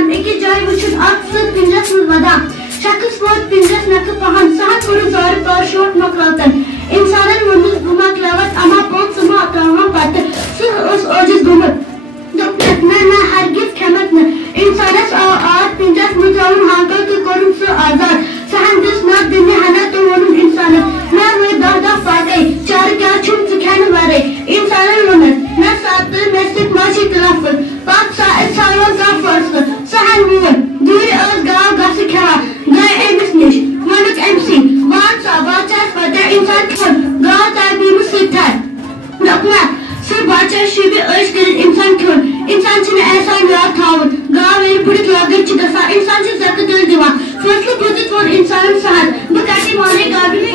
सान एक जाय वुचुन अक्स पिंजरस में वदान शख्स वोट पिंजरस नक पहन सहत पुरु जार पर शॉट मकलतन इंसानन वंदुस गुमा क्लावत अमा पोत सुमा कामा पत सुह उस ओजिस गुमत दोपत ना हरगिज खमत न इंसानस आत पिंजरस में जाऊन हांकल के करुन से आजाद सहन दिस ना दिन हना तो वनुन इंसानस ना वे दादा पाके चार क्या छुम सुखान वारे इंसानन वनस ना सात में सिक माशी तलाफत पाक सा सावन का फर्स्ट सहन मुन दूर आज गांव गासे खा गए एमस निश मनक एमसी वाचा वाचा पता इंसान खुद गांव ताबी मुसिता नकला से वाचा शिबे ऐश कर इंसान खुद इंसान से ऐसा याद थावन गांव में पुलिस लागत चिकसा इंसान से जक दिल दिवा फसल पुतित वन इंसान सहन बकाती माने गाबी